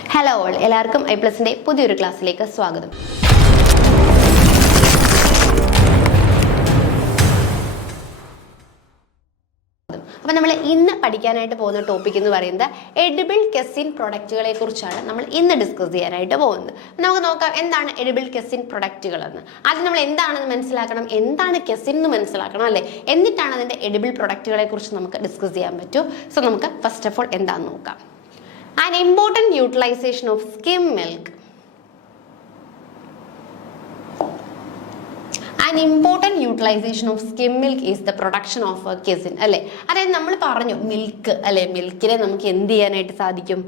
Hello all, എല്ലാവർക്കും ഐ+ന്റെ പുതിയൊരു ക്ലാസ്സിലേക്ക് സ്വാഗതം. അപ്പോൾ നമ്മൾ ഇന്ന് പഠിക്കാനായിട്ട് പോകുന്ന ടോപ്പിക് എന്ന് പറയുന്നത് എഡിബിൾ കെസിൻ പ്രൊഡക്റ്റുകളെ കുറിച്ചാണ് നമ്മൾ ഇന്ന് ഡിസ്കസ് ചെയ്യാനായിട്ട് പോകുന്നത്. നമുക്ക് നോക്കാം എന്താണ് എഡിബിൾ കെസിൻ പ്രൊഡക്റ്റുകൾ എന്ന്. ആദ്യം നമ്മൾ എന്താണെന്ന് മനസ്സിലാക്കണം, എന്താണ് കെസിൻ എന്ന് മനസ്സിലാക്കണം അല്ലേ, എന്നിട്ടാണ് അതിൻ്റെ എഡിബിൾ പ്രൊഡക്റ്റുകളെ കുറിച്ച് നമുക്ക് ഡിസ്കസ് ചെയ്യാൻ പറ്റൂ. സോ നമുക്ക് ഫസ്റ്റ് ഓഫ് ഓൾ എന്താണെന്ന് നോക്കാം. An important utilization of skim milk. An important utilization of skim milk is the production of a casein. അല്ലേ, അതായത് നമ്മൾ പറഞ്ഞു മിൽക്ക് അല്ലെ, മിൽക്കിനെ നമുക്ക് എന്ത് ചെയ്യാനായിട്ട് സാധിക്കും?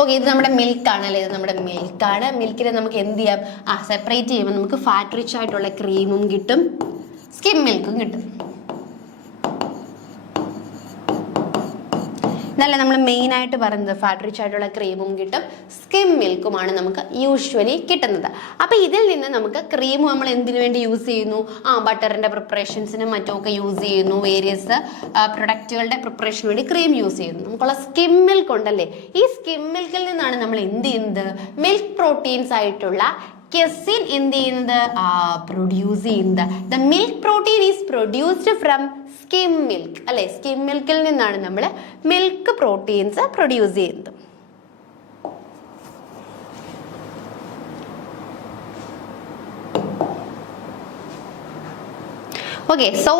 ഓക്കെ, ഇത് നമ്മുടെ മിൽക്കാണ് അല്ലേ, ഇത് നമ്മുടെ മിൽക്കാണ്. മിൽക്കിനെ നമുക്ക് എന്ത് ചെയ്യാം? സെപ്പറേറ്റ് ചെയ്യുമ്പോൾ നമുക്ക് ഫാറ്റ് റിച്ച് ആയിട്ടുള്ള ക്രീമും കിട്ടും, സ്കിം മിൽക്കും കിട്ടും. ഇതല്ലേ നമ്മൾ മെയിൻ ആയിട്ട് പറയുന്നത്, ഫാറ്റ് റിച്ച് ആയിട്ടുള്ള ക്രീമും കിട്ടും, സ്കിം മിൽക്കുമാണ് നമുക്ക് യൂഷ്വലി കിട്ടുന്നത്. അപ്പോൾ ഇതിൽ നിന്ന് നമുക്ക് ക്രീം നമ്മൾ എന്തിനു വേണ്ടി യൂസ് ചെയ്യുന്നു? ബട്ടറിന്റെ പ്രിപ്പറേഷൻസിനും മറ്റുമൊക്കെ യൂസ് ചെയ്യുന്നു. വേരിയസ് പ്രൊഡക്റ്റുകളുടെ പ്രിപ്പറേഷന് വേണ്ടി ക്രീം യൂസ് ചെയ്യുന്നു. നമുക്കുള്ള സ്കിം മിൽക്ക് ഉണ്ടല്ലേ, ഈ സ്കിം മിൽക്കിൽ നിന്നാണ് നമ്മൾ എന്ത് ചെയ്യുന്നത്? മിൽക്ക് പ്രോട്ടീൻസ് ആയിട്ടുള്ള കെസിൻ എന്ത് ചെയ്യുന്നത്? പ്രൊഡ്യൂസ് ചെയ്യുന്നത്. The milk protein is produced from skim milk അല്ലെ, സ്കിം മിൽക്കിൽ നിന്നാണ് നമ്മൾ മിൽക്ക് പ്രോട്ടീൻസ് പ്രൊഡ്യൂസ് ചെയ്യുന്നത്. Okay, so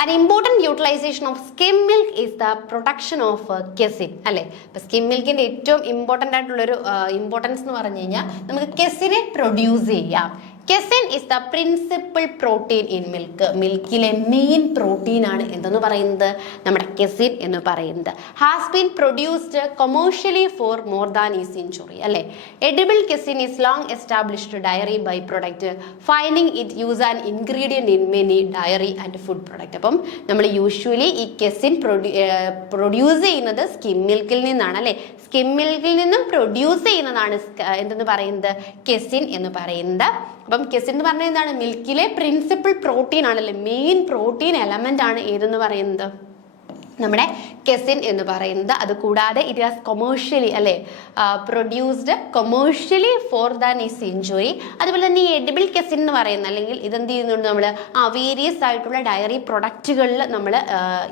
an important utilization of skim milk is the production of casein അല്ലേ. ഇപ്പൊ സ്കിം മിൽക്കിന്റെ ഏറ്റവും ഇമ്പോർട്ടൻ്റ് ആയിട്ടുള്ളൊരു ഇമ്പോർട്ടൻസ് എന്ന് പറഞ്ഞു കഴിഞ്ഞാൽ നമുക്ക് കെസിനെ പ്രൊഡ്യൂസ് ചെയ്യാം. Casein is the principal protein in milk. മിൽക്കിലെ മെയിൻ പ്രോട്ടീൻ ആണ് എന്തെന്ന് പറയുന്നത്? നമ്മുടെ കെസിൻ എന്ന് പറയുന്നത്. Has been produced commercially for more than ഈ സെഞ്ചുറി അല്ലേ. Edible casein is long established dairy by product, finding it use an ingredient in many dairy and food product. അപ്പം നമ്മൾ യൂഷ്വലി ഈ കെസിൻ പ്രൊഡ്യൂസ് ചെയ്യുന്നത് skim മിൽക്കിൽ നിന്നാണ് അല്ലേ. Skim മിൽക്കിൽ നിന്നും പ്രൊഡ്യൂസ് ചെയ്യുന്നതാണ് എന്തെന്ന് പറയുന്നത്? കെസിൻ എന്ന് പറയുന്നത്. അപ്പം കെസിൻ എന്ന് പറഞ്ഞാൽ എന്താണ്? മിൽക്കിലെ പ്രിൻസിപ്പൽ പ്രോട്ടീൻ ആണല്ലേ, മെയിൻ പ്രോട്ടീൻ എലമെന്റ് ആണ് ഏതെന്ന് പറയുന്നത്? നമ്മുടെ കെസിൻ എന്ന് പറയുന്നത്. അത് കൂടാതെ ഇറ്റ് ഹാസ് കൊമേഴ്ഷ്യലി അല്ലേ പ്രൊഡ്യൂസ്ഡ് കൊമേഴ്ഷ്യലി ഫോർ ദാൻ ഈ സെഞ്ചുറി. അതുപോലെ തന്നെ ഈ എഡിബിൾ കെസിൻ എന്ന് പറയുന്നത്, അല്ലെങ്കിൽ ഇതെന്ത് ചെയ്യുന്നുണ്ട്? നമ്മൾ വേരിയസ് ആയിട്ടുള്ള ഡയറി പ്രൊഡക്റ്റുകളിൽ നമ്മൾ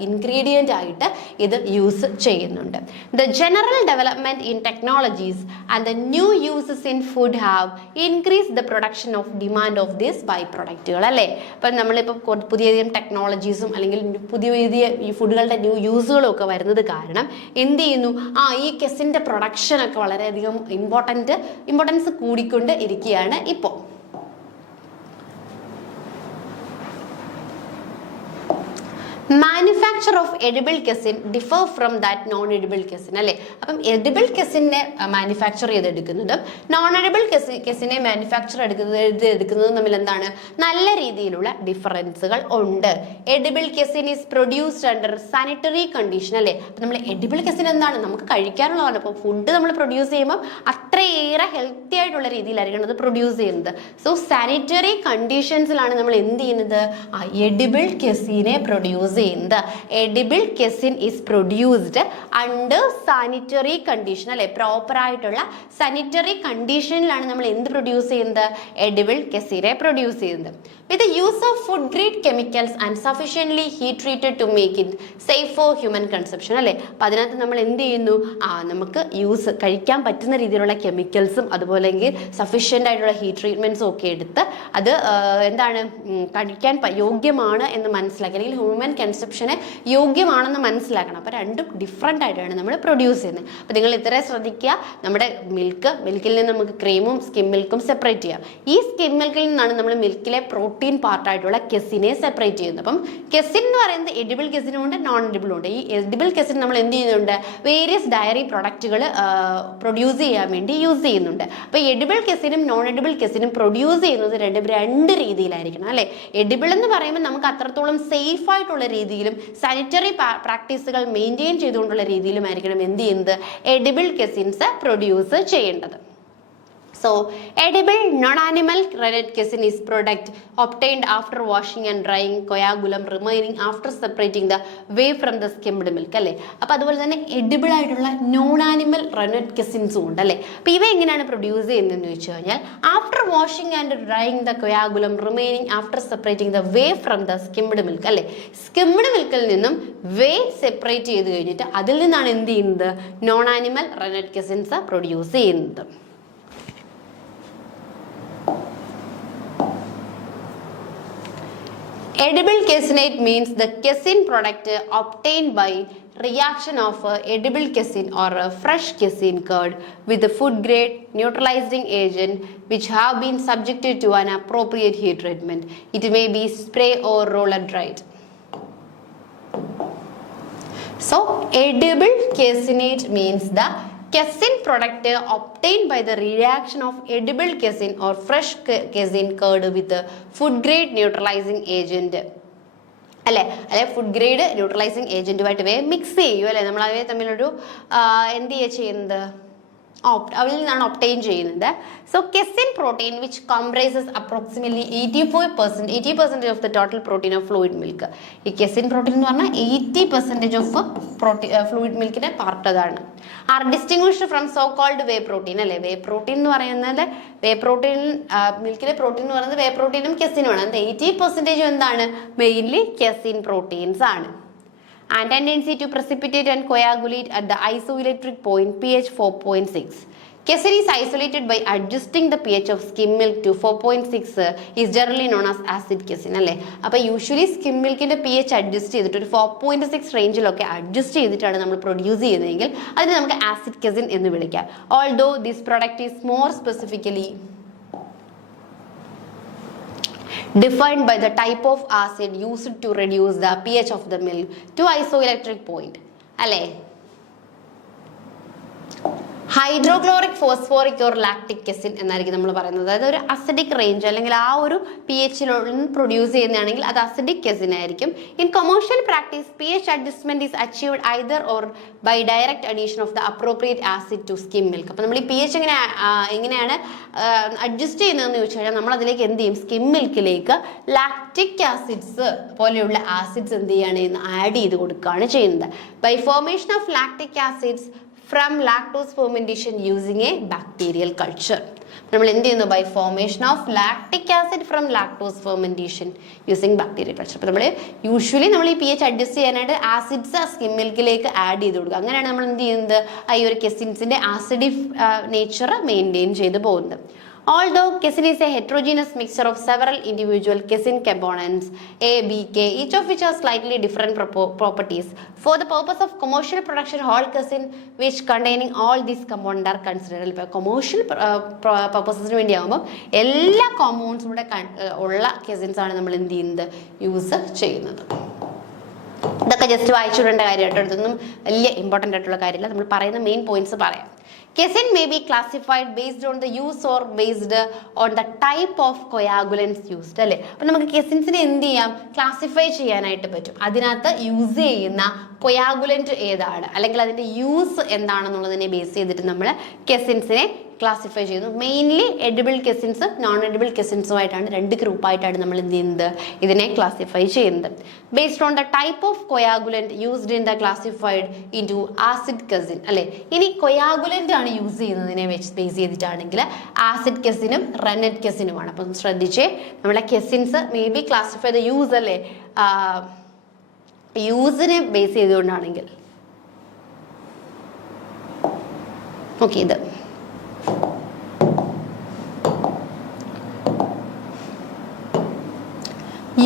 ഇൻഗ്രീഡിയൻ്റ് ആയിട്ട് ഇത് യൂസ് ചെയ്യുന്നുണ്ട്. The general development in technologies and the new uses in food have increase the production of demand of this by പ്രൊഡക്റ്റുകൾ അല്ലേ. അപ്പം നമ്മളിപ്പോൾ പുതിയ ടെക്നോളജീസും അല്ലെങ്കിൽ പുതിയ ഈ ഫുഡുകളുടെ ന്യൂ യൂസുകളും ഒക്കെ വരുന്നത് കാരണം എന്ത് ചെയ്യുന്നു? ഈ കെസിന്റെ പ്രൊഡക്ഷനൊക്കെ വളരെയധികം ഇമ്പോർട്ടൻസ് കൂടിക്കൊണ്ട് ഇരിക്കുകയാണ് ഇപ്പോൾ. Manufacture of edible casein differ from that non edible casein അല്ലേ. അപ്പം എഡിബിൾ കെസിനെ മാനുഫാക്ചർ ചെയ്തെടുക്കുന്നതും നോൺ എഡിബിൾ കെസിനെ മാനുഫാക്ചർ എടുക്കുന്നതും തമ്മിൽ എന്താണ്? നല്ല രീതിയിലുള്ള ഡിഫറൻസുകൾ ഉണ്ട്. Edible casein is produced under sanitary condition അല്ലേ. അപ്പം നമ്മൾ എഡിബിൾ കെസിൻ എന്താണ്? നമുക്ക് കഴിക്കാനുള്ളതാണ്. അപ്പോൾ ഫുഡ് നമ്മൾ പ്രൊഡ്യൂസ് ചെയ്യുമ്പോൾ അത്രയേറെ ഹെൽത്തി ആയിട്ടുള്ള രീതിയിലായിരിക്കണം അത് പ്രൊഡ്യൂസ് ചെയ്യുന്നത്. സോ സാനിറ്ററി കണ്ടീഷൻസിലാണ് നമ്മൾ എന്ത് ചെയ്യുന്നത്? എഡിബിൾ കെസിനെ പ്രൊഡ്യൂസ് ചെയ്യുന്നത്. Edible casein is produced under sanitary condition അല്ലെ. പ്രോപ്പർ ആയിട്ടുള്ള സാനിറ്ററി കണ്ടീഷനിലാണ് നമ്മൾ എന്ത് പ്രൊഡ്യൂസ് ചെയ്യുന്നത്? എഡിബിൾ കെസിനെ പ്രൊഡ്യൂസ് ചെയ്യുന്നത്. With use of food grade chemicals and sufficiently heat treated to make it safe for human consumption അല്ലേ. അപ്പം അതിനകത്ത് നമ്മൾ എന്ത് ചെയ്യുന്നു? നമുക്ക് കഴിക്കാൻ പറ്റുന്ന രീതിയിലുള്ള കെമിക്കൽസും അതുപോലെ സഫീഷ്യൻ്റ് ആയിട്ടുള്ള ഹീറ്റ് ട്രീറ്റ്മെൻറ്റ്സും ഒക്കെ എടുത്ത് അത് എന്താണ് കഴിക്കാൻ യോഗ്യമാണ് എന്ന് മനസ്സിലാക്കി, അല്ലെങ്കിൽ ഹ്യൂമൻ കൺസപ്ഷന് യോഗ്യമാണെന്ന് മനസ്സിലാക്കണം. അപ്പോൾ രണ്ടും ഡിഫറെൻ്റ് ആയിട്ടാണ് നമ്മൾ പ്രൊഡ്യൂസ് ചെയ്യുന്നത്. അപ്പോൾ നിങ്ങൾ ഇത്രയും ശ്രദ്ധിക്കുക. നമ്മുടെ മിൽക്കിൽ നിന്ന് നമുക്ക് ക്രീമും സ്കിം മിൽക്കും സെപ്പറേറ്റ് ചെയ്യാം. ഈ സ്കിം മിൽക്കിൽ നിന്നാണ് നമ്മൾ മിൽക്കിലെ പ്രോട്ടീൻ പാർട്ടായിട്ടുള്ള കെസിനെ സെപ്പറേറ്റ് ചെയ്യുന്നത്. അപ്പം കെസിൻ എന്ന് പറയുന്നത് എഡിബിൾ കെസിനും ഉണ്ട്, നോൺ എഡിബിളും ഉണ്ട്. ഈ എഡിബിൾ കെസിൻ നമ്മൾ എന്ത് ചെയ്യുന്നുണ്ട്? വേരിയസ് ഡയറി പ്രൊഡക്റ്റുകൾ പ്രൊഡ്യൂസ് ചെയ്യാൻ വേണ്ടി യൂസ് ചെയ്യുന്നുണ്ട്. അപ്പോൾ എഡിബിൾ കെസിനും നോൺ എഡിബിൾ കെസിനും പ്രൊഡ്യൂസ് ചെയ്യുന്നത് രണ്ട് രീതിയിലായിരിക്കണം അല്ലേ. എഡിബിൾ എന്ന് പറയുമ്പോൾ നമുക്ക് അത്രത്തോളം സേഫ് ആയിട്ടുള്ള രീതിയിലും സാനിറ്ററി പ്രാക്ടീസുകൾ മെയിൻറ്റെയിൻ ചെയ്തുകൊണ്ടുള്ള രീതിയിലുമായിരിക്കണം എന്ത് ചെയ്യുന്നത്? എഡിബിൾ കെസിൻസ് പ്രൊഡ്യൂസ് ചെയ്യേണ്ടത്. So, edible non-animal rennet casein is product obtained after washing and drying coagulum remaining after separating the whey from the skimmed milk അല്ലേ. അപ്പോൾ അതുപോലെ തന്നെ എഡിബിൾ ആയിട്ടുള്ള നോൺ ആനിമൽ റെനറ്റ് കെസിൻസും ഉണ്ട് അല്ലേ. അപ്പോൾ ഇവ എങ്ങനെയാണ് പ്രൊഡ്യൂസ് ചെയ്യുന്നതെന്ന് ചോദിച്ചു കഴിഞ്ഞാൽ after washing and drying the coagulum remaining after separating the whey from the skimmed milk അല്ലേ. സ്കിംഡ് മിൽക്കിൽ നിന്നും വേ സെപ്പറേറ്റ് ചെയ്ത് കഴിഞ്ഞിട്ട് അതിൽ നിന്നാണ് എന്ത് ചെയ്യുന്നത്, നോൺ ആനിമൽ റെനറ്റ് കെസിൻസ് പ്രൊഡ്യൂസ് ചെയ്യുന്നത്. Edible caseinate means the casein product obtained by reaction of edible casein or fresh casein curd with the food grade neutralizing agent which have been subjected to an appropriate heat treatment. It may be spray or roller dried. So, edible caseinate means the casein product obtained by the reaction of edible casein or fresh casein curd with food grade neutralizing agent അല്ലേ. Food grade neutralising ഏജന്റുമായിട്ട് mix ചെയ്യും അല്ലേ. നമ്മൾ അവയെ തമ്മിലൊരു എന്ത് ചെയ്യുന്നത്, അവരിൽ നിന്നാണ് ഒപ്റ്റെയിൻ ചെയ്യുന്നത്. So casein protein which comprises approximately 80% of the total protein of fluid milk. ഈ കെസിൻ പ്രോട്ടീൻ എന്ന് പറഞ്ഞാൽ 80% ഓഫ് ഫ്ലൂയിഡ് മിൽക്കിന്റെ പാർട്ട് അതാണ്. Are distinguished from so called whey protein അല്ലേ. വേ പ്രോട്ടീൻ എന്ന് പറയുന്നത് വേ പ്രോട്ടീൻ മിൽക്കിലെ പ്രോട്ടീൻ എന്ന് പറയുന്നത് വേ പ്രോട്ടീനും കെസിനുമാണ്. 80% എന്താണ്, മെയിൻലി കെസിൻ പ്രോട്ടീൻസ് ആണ്. And tendency to precipitate and coagulate at the isoelectric point pH 4.6. Casein is isolated by adjusting the pH of skim milk to 4.6 is generally known as acid casein അല്ലേ. അപ്പോൾ usually skim മിൽക്കിന്റെ pH adjust ചെയ്തിട്ട് ഒരു 4.6 റേഞ്ചിലൊക്കെ adjust ചെയ്തിട്ടാണ് നമ്മൾ produce ചെയ്യുന്നതെങ്കിൽ അതിന് നമുക്ക് acid casein എന്ന് വിളിക്കാം. Although this product is more specifically defined by the type of acid used to reduce the pH of the milk to isoelectric point അല്ലേ. Hydrochloric phosphoric or lactic casein എന്നായിരിക്കും നമ്മൾ പറയുന്നത്. അതായത് ഒരു അസിഡിക് റേഞ്ച് അല്ലെങ്കിൽ ആ ഒരു pH പ്രൊഡ്യൂസ് ചെയ്യുന്നതാണെങ്കിൽ അത് അസിഡിക് കെസിൻ ആയിരിക്കും. In commercial practice pH adjustment is achieved either or by direct addition of the appropriate acid to skim milk. അപ്പോൾ നമ്മൾ ഈ pH എങ്ങനെയാണ് അഡ്ജസ്റ്റ് ചെയ്യുന്നതെന്ന് ചോദിച്ചു കഴിഞ്ഞാൽ നമ്മൾ അതിലേക്ക് എന്ത് ചെയ്യും, സ്കിം മിൽക്കിലേക്ക് ലാക്റ്റിക് ആസിഡ്സ് പോലെയുള്ള ആസിഡ്സ് എന്ത് ചെയ്യാണ്, ആഡ് ചെയ്ത് കൊടുക്കുകയാണ് ചെയ്യുന്നത്. By formation of lactic acids from lactose fermentation using a bacterial culture. നമ്മൾ എന്ത് ചെയ്യുന്നു, by formation of lactic acid from lactose fermentation using bacterial culture. അപ്പോൾ നമ്മൾ യൂഷ്വലി നമ്മൾ ഈ pH അഡ്ജസ്റ്റ് ചെയ്യാനായിട്ട് ആസിഡ്സ് സ്കിം മിൽക്കിലേക്ക് ആഡ് ചെയ്ത് കൊടുക്കുക. അങ്ങനെയാണ് നമ്മൾ എന്ത് ചെയ്യുന്നത്, ഈ ഒരു കെസിൻസിന്റെ ആസിഡിക് നേച്ചർ മെയിൻറ്റെയിൻ ചെയ്ത് പോകുന്നത്. Although casein is a heterogeneous mixture of several individual casein components A, B, K, each of which has slightly different properties. For the purpose of commercial production, whole casein which containing all these components are considered. Commercial purposes വേണ്ടി ആകുമ്പോൾ എല്ലാ കോമ്പൗണ്ട്സും കൂടെ ഉള്ള കെസിൻസ് ആണ് നമ്മൾ എന്ത് ചെയ്യുന്നത്, use ചെയ്യുന്നത്. ഇതൊക്കെ ജസ്റ്റ് വായിച്ചുവിടേണ്ട കാര്യമായിട്ട് ഇതൊന്നും വലിയ ഇമ്പോർട്ടൻ്റ് ആയിട്ടുള്ള കാര്യമില്ല. നമ്മൾ പറയുന്ന മെയിൻ പോയിന്റ്സ് പറയാം. Casein may be classified based on the use or based on the type of coagulants used അല്ലേ. അപ്പം നമുക്ക് കെസിൻസിനെ എന്ത് ചെയ്യാം, ക്ലാസിഫൈ ചെയ്യാനായിട്ട് പറ്റും. അതിനകത്ത് യൂസ് ചെയ്യുന്ന കൊയാഗുലന്റ് ഏതാണ് അല്ലെങ്കിൽ അതിൻ്റെ യൂസ് എന്താണെന്നുള്ളതിനെ ബേസ് ചെയ്തിട്ട് നമ്മൾ കെസിൻസിനെ ക്ലാസിഫൈ ചെയ്യുന്നു. Mainly edible caseins non edible കെസിൻസുമായിട്ടാണ് രണ്ട് ഗ്രൂപ്പായിട്ടാണ് നമ്മൾ എന്ത് ചെയ്യുന്നത്, ഇതിനെ ക്ലാസിഫൈ ചെയ്യുന്നത്. Based on the type of coagulant used in the classified into acid casein അല്ലേ. ഇനി കൊയാഗുലന്റ് ആണ് യൂസ് ചെയ്യുന്നതിനെ വെച്ച് ബേസ് ചെയ്തിട്ടാണെങ്കിൽ ആസിഡ് കെസിനും റെനറ്റ് കെസിനുമാണ്. അപ്പം ശ്രദ്ധിച്ചേ, നമ്മളെ caseins may be classify the use അല്ലേ, യൂസിനെ ബേസ് ചെയ്തുകൊണ്ടാണെങ്കിൽ ഓക്കെ. ഇത്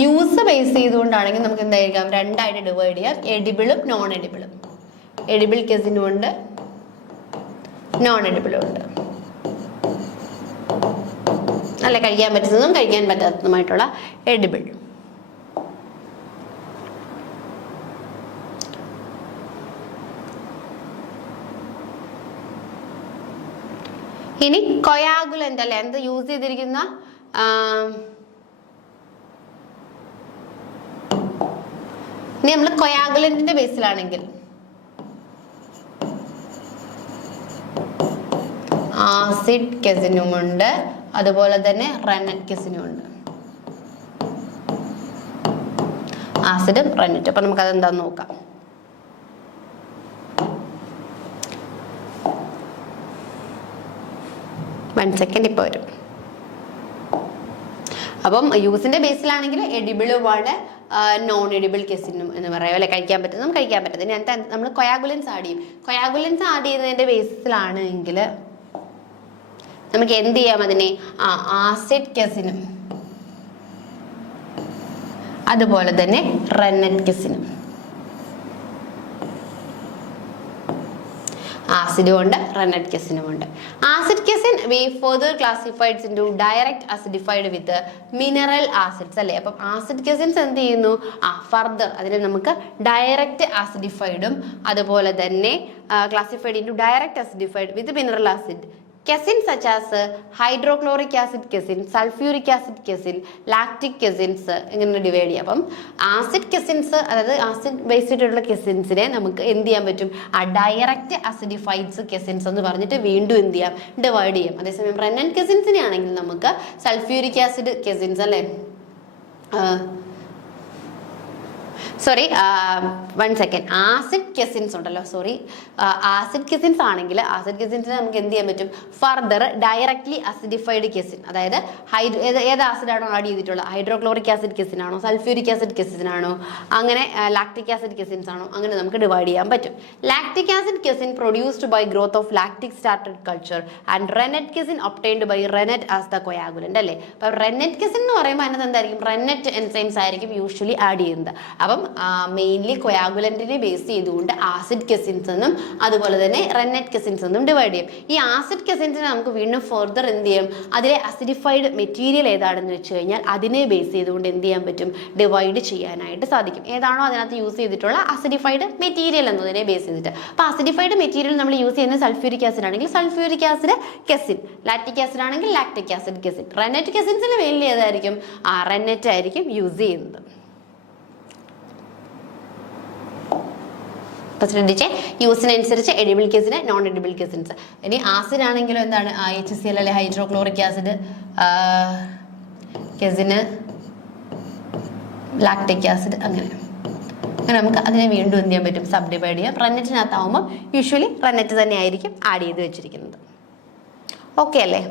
യൂസ് ബേസ് ചെയ്തുകൊണ്ടാണെങ്കിൽ നമുക്ക് എന്തായിരിക്കാം, രണ്ടായിട്ട് ഡിവൈഡ് ചെയ്യാം, എഡിബിളും നോൺ എഡിബിളും. എഡിബിൾ കെസിനും ഉണ്ട്, നോൺ എഡിബിളും ഉണ്ട് അല്ലെ. കഴിക്കാൻ പറ്റുന്നതും കഴിക്കാൻ പറ്റാത്തതുമായിട്ടുള്ള എഡിബിൾ. ഇനി കൊയാഗുലന്റ് അല്ലെ, എന്ത് യൂസ് ചെയ്തിരിക്കുന്ന ഇനി നമ്മൾ കൊയാഗുലന്റിന്റെ ബേസിലാണെങ്കിൽ ആസിഡ് കെസിനുമുണ്ട്, അതുപോലെ തന്നെ റെന്നറ്റ് കെസിനുമുണ്ട്. ആസിഡും റെന്നറ്റും. അപ്പൊ നമുക്ക് അതെന്താന്ന് നോക്കാം. വൺ സെക്കൻഡ് ഇപ്പോൾ വരും. അപ്പം യൂസിന്റെ ബേസിലാണെങ്കിൽ എഡിബിളുമാണ്, നോൺ എഡിബിൾ കെസിനും എന്ന് പറയാം അല്ലെ. കഴിക്കാൻ പറ്റുന്നതും കഴിക്കാൻ പറ്റുന്നത്. ഇനി നമ്മൾ കൊയാഗുലൻസ് ആഡ് ചെയ്യും. കൊയാഗുലൻസ് ആഡ് ചെയ്യുന്നതിന്റെ ബേസിലാണെങ്കിൽ നമുക്ക് എന്ത് ചെയ്യാം അതിനെ? ആസിഡ് കെസിനും അതുപോലെ തന്നെ റെന്നറ്റ് കെസിനും. ആസിഡും ഉണ്ട്, റെന്നറ്റ് കെസിനും ഉണ്ട്. Acid casein we further classified into direct acidified with mineral acids അല്ലേ. അപ്പം ആസിഡ് കെസിൻസ് എന്ത് ചെയ്യുന്നു? ഫർദർ അതിനെ നമുക്ക് ഡയറക്റ്റ് ആസിഡിഫൈഡും അതുപോലെ തന്നെ classified into direct acidified with mineral acid casein such as hydrochloric acid casein, sulphuric acid casein, lactic caseins ഇങ്ങനെ ഡിവൈഡ് ചെയ്യാം. അപ്പം ആസിഡ് കെസിൻസ്, അതായത് ആസിഡ് ബേസ്ഡായിട്ടുള്ള കെസിൻസിനെ നമുക്ക് എന്ത് ചെയ്യാൻ പറ്റും? ഡയറക്റ്റ് ആസിഡിഫൈഡ്സ് കെസിൻസ് എന്ന് പറഞ്ഞിട്ട് വീണ്ടും എന്ത് ചെയ്യാം? ഡിവൈഡ് ചെയ്യാം. അതേസമയം റെന്നറ്റ് കെസിൻസിനെ ആണെങ്കിൽ നമുക്ക് സൾഫ്യൂരിക് ആസിഡ് കെസിൻസ് അല്ലേ, സോറി വൺ സെക്കൻഡ്, ആസിഡ് കെസിൻസ് ഉണ്ടല്ലോ, സോറി ആസിഡ് കെസിൻസ് ആണെങ്കിൽ ആസിഡ് കെസിൻസിനെ നമുക്ക് എന്ത് ചെയ്യാൻ പറ്റും? ഫർദർ ഡയറക്ട്ലി ആസിഡിഫൈഡ് കെസിൻ, അതായത് ഏത് ആസിഡാണോ ആഡ് ചെയ്തിട്ടുള്ളത്, ഹൈഡ്രോക്ലോറിക് ആസിഡ് കെസിൻ ആണോ, സൾഫ്യൂരിക് ആസിഡ് കെസിൻ ആണോ, അങ്ങനെ ലാക്റ്റിക് ആസിഡ് കെസിൻസ് ആണോ, അങ്ങനെ നമുക്ക് ഡിവൈഡ് ചെയ്യാൻ പറ്റും. Lactic acid casein produced by growth of lactic started culture and rennet casein obtained by rennet as the coagulant അല്ലേ. അപ്പൊ റെന്നറ്റ് കെസിൻ എന്ന് പറയുമ്പോൾ അതിനകത്ത് എന്തായിരിക്കും? റെന്നറ്റ് എൻസൈംസ് ആയിരിക്കും യൂഷ്വലി ആഡ് ചെയ്യുന്നത്. അപ്പം മെയിൻലി കൊയാഗുലന്റിനെ ബേസ് ചെയ്തുകൊണ്ട് ആസിഡ് കെസിൻസ് എന്നും അതുപോലെ തന്നെ റെന്നറ്റ് കെസിൻസ് എന്നും ഡിവൈഡ് ചെയ്യും. ഈ ആസിഡ് കെസിൻസിനെ നമുക്ക് വീണ്ടും ഫർദർ എന്ത് ചെയ്യും? അതിലെ അസിഡിഫൈഡ് മെറ്റീരിയൽ ഏതാണെന്ന് വെച്ച് കഴിഞ്ഞാൽ അതിനെ ബേസ് ചെയ്തുകൊണ്ട് എന്ത് ചെയ്യാൻ പറ്റും? ഡിവൈഡ് ചെയ്യാനായിട്ട് സാധിക്കും. ഏതാണോ അതിനകത്ത് യൂസ് ചെയ്തിട്ടുള്ള അസിഡിഫൈഡ് മെറ്റീരിയൽ എന്നതിനെ ബേസ് ചെയ്തിട്ട്. അപ്പോൾ അസിഡിഫൈഡ് മെറ്റീരിയൽ നമ്മൾ യൂസ് ചെയ്യുന്നത് സൾഫ്യൂരിക് ആസിഡ് ആണെങ്കിൽ sulphuric acid casein, lactic acid ആണെങ്കിൽ ലാക്റ്റിക് ആസിഡ് കെസിൻ. റെന്നറ്റ് കെസിൻസിന് മെയിൻലി ഏതായിരിക്കും? റെന്നറ്റ് ആയിരിക്കും യൂസ് ചെയ്യുന്നത്. ശ്രദ്ധിച്ചേ, യൂസിനനുസരിച്ച് edible casein, non edible caseins. ഇനി ആസിഡ് ആണെങ്കിലും എന്താണ്? HCl അല്ലെ, hydrochloric acid, casein, lactic acid, അങ്ങനെ നമുക്ക് അതിനെ വീണ്ടും എന്ത് ചെയ്യാൻ പറ്റും? സബ് ഡിവൈഡ് ചെയ്യാം. റെന്നറ്റിനകത്താവുമ്പോൾ യൂഷ്വലി റെന്നറ്റ് തന്നെ ആയിരിക്കും ആഡ് ചെയ്ത് വെച്ചിരിക്കുന്നത്. ഓക്കെ അല്ലേ?